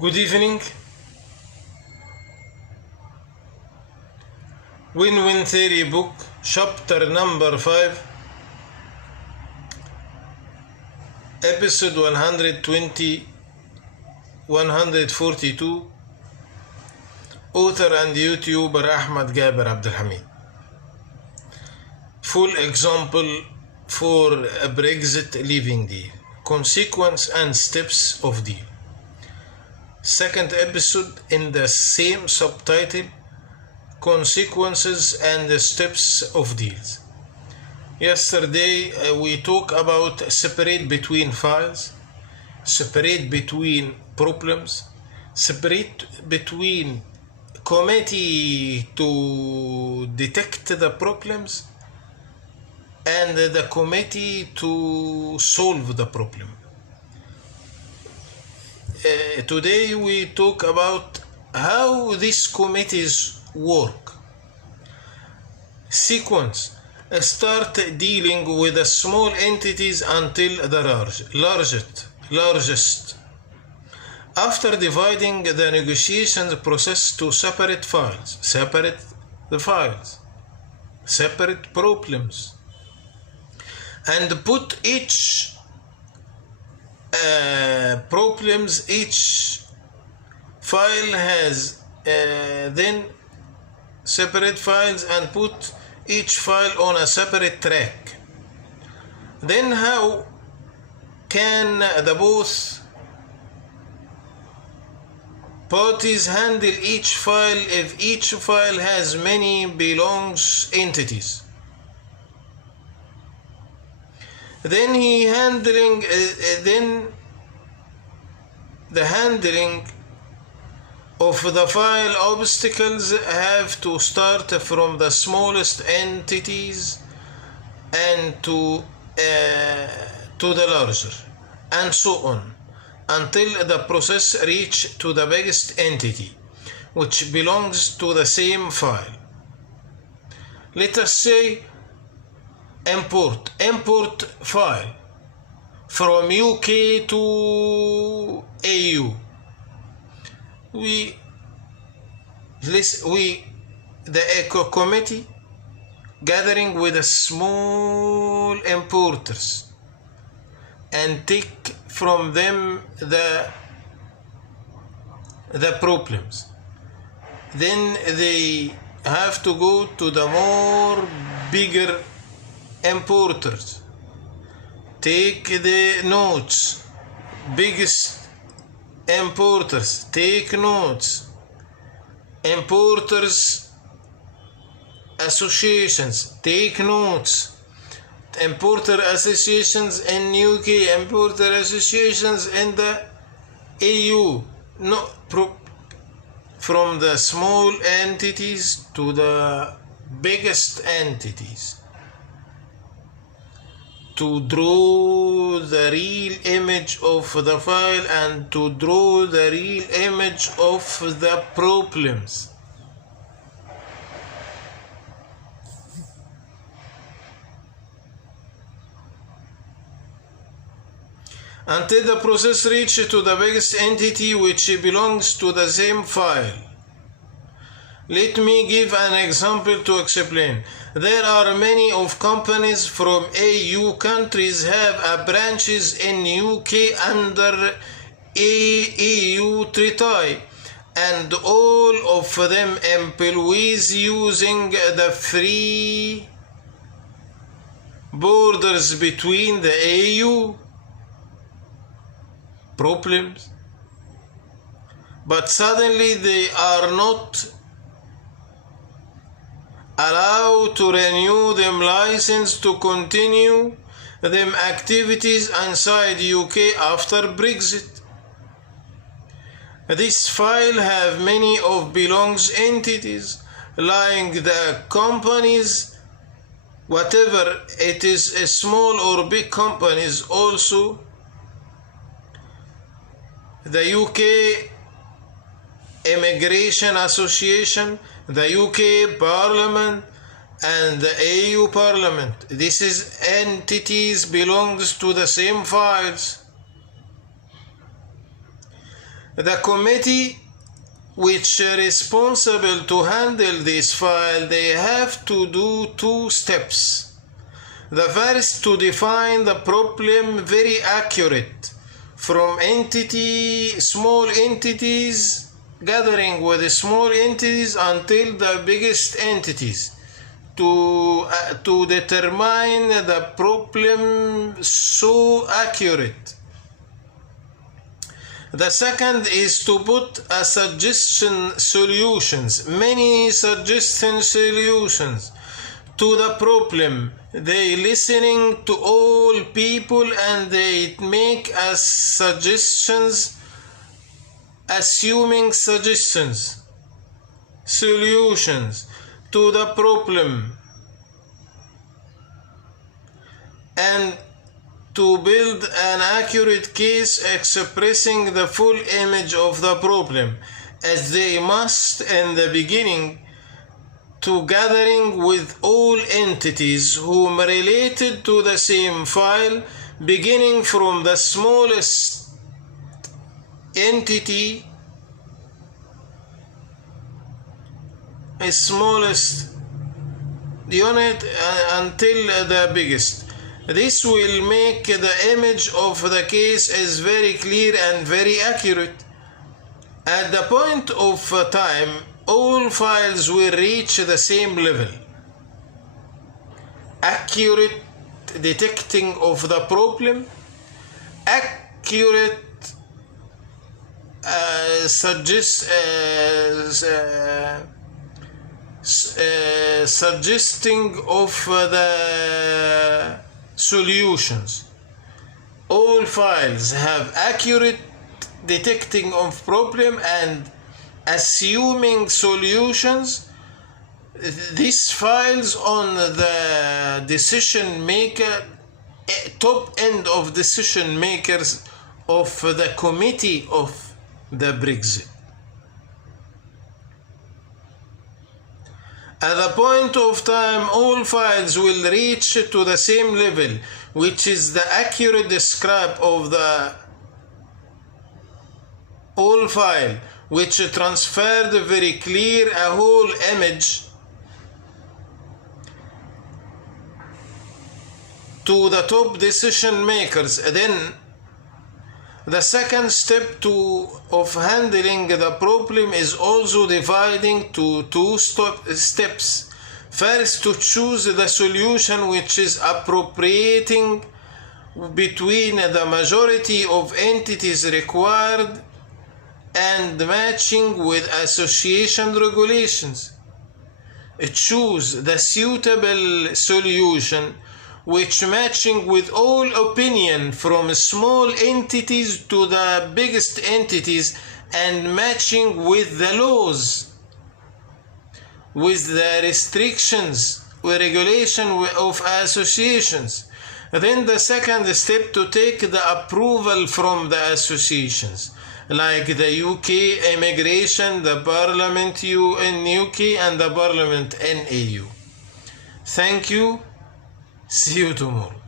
Good evening. Win-Win Theory book, chapter number 5, episode 120, 142, author and YouTuber Ahmed Gaber Abdelhamid. Full example for a Brexit leaving deal, consequence and steps of deal. Second episode in the same subtitle, consequences and the steps of deals. Yesterday we talked about separate between files, separate between problems, separate between committee to detect the problems and the committee to solve the problem. Today we talk about how these committees work. Sequence: start dealing with the small entities until the largest. After dividing the negotiations process to separate files, separate the files, separate problems, and put each problems, each file has then separate files, and put each file on a separate track. Then how can the both parties handle each file if each file has many belongs entities? Then the handling of the file obstacles have to start from the smallest entities and to the larger, and so on, until the process reach to the biggest entity, which belongs to the same file. Let us say import file from UK to AU. The eco committee gathering with the small importers and take from them the problems. Then they have to go to the more bigger importers, take the notes, biggest importers take notes, importers associations take notes, importer associations in UK, importer associations in the EU, from the small entities to the biggest entities, to draw the real image of the file and to draw the real image of the problems. Until the process reaches to the biggest entity which belongs to the same file. Let me give an example to explain. There are many of companies from EU countries have branches in UK under EU treaty, and all of them employees using the free borders between the EU. Problems. But suddenly they are not allowed to renew them license to continue them activities inside UK after Brexit. This file have many of belongs entities, like the companies, whatever it is, a small or big companies, also the UK Immigration Association, the UK Parliament, and the EU Parliament. This is entities belongs to the same files. The committee which are responsible to handle this file, they have to do two steps. The first, to define the problem very accurate from small entities, gathering with the small entities until the biggest entities, to determine the problem so accurate. The second is to put a many suggestion solutions to the problem. They listening to all people and they make us solutions, solutions to the problem, and to build an accurate case expressing the full image of the problem, as they must in the beginning, to gathering with all entities whom related to the same file, beginning from the smallest entity, smallest unit, until the biggest. This will make the image of the case is very clear and very accurate. At the point of time, all files will reach the same level. Accurate detecting of the problem, accurate suggesting of the solutions. All files have accurate detecting of problem and assuming solutions. These files on the decision maker, top end of decision makers of the committee of the Brexit. At the point of time, all files will reach to the same level, which is the accurate describe of the whole file, which transferred very clear a whole image to the top decision makers. Then the second step of handling the problem is also dividing to two steps. First, to choose the solution which is appropriating between the majority of entities required and matching with association regulations. Choose the suitable solution which matching with all opinion from small entities to the biggest entities and matching with the laws, with the restrictions or regulation of associations. Then the second step, to take the approval from the associations, like the UK immigration, the Parliament in UK and the Parliament in EU. Thank you. See you tomorrow.